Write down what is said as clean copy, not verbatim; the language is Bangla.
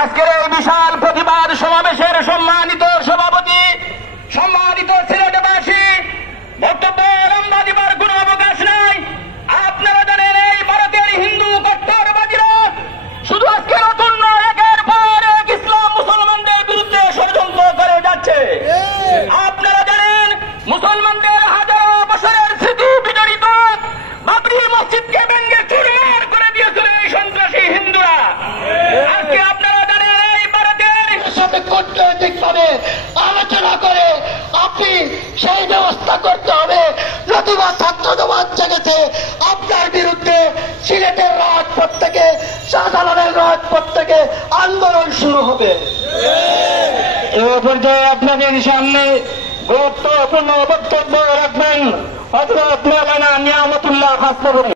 আজকের এই বিশাল প্রতিবাদ সমাবেশের সম্মানিত সভাপতি, সম্মানিত সিলেটবাসী, বক্তব্য লম্বা দিবার কোন অবকাশ নাই। আপনারা জানেন এই ভারতের হিন্দু কট্টরবাদীরা শুধু আজকে নতুন নয়, একের পর এক ইসলাম মুসলমানদের বিরুদ্ধে ষড়যন্ত্র করে যাচ্ছে। আপনারা জানেন মুসলমানদের হাজারো বছরের স্মৃতি বিজড়িত বাবরি মসজিদকে ভেঙে চুরমার করে দিয়েছিল এই সন্ত্রাসী হিন্দুরা। আজকে আপনারা জানেন এই ভারতের সাথে কূটনৈতিকভাবে আলোচনা করে আপনি সেই ব্যবস্থা করতে হবে, নতুবা ছাত্র জমাত জেগেছে আপনার বিরুদ্ধে। সিলেটের রাজপথ থেকে, শাহজালালের রাজপথ থেকে আন্দোলন শুরু হবে। এ পর্যায়ে আপনাদের সামনে গুরুত্বপূর্ণ বক্তব্য রাখবেন হযরত মাওলানা নিয়ামতুল্লাহ খাসনবী।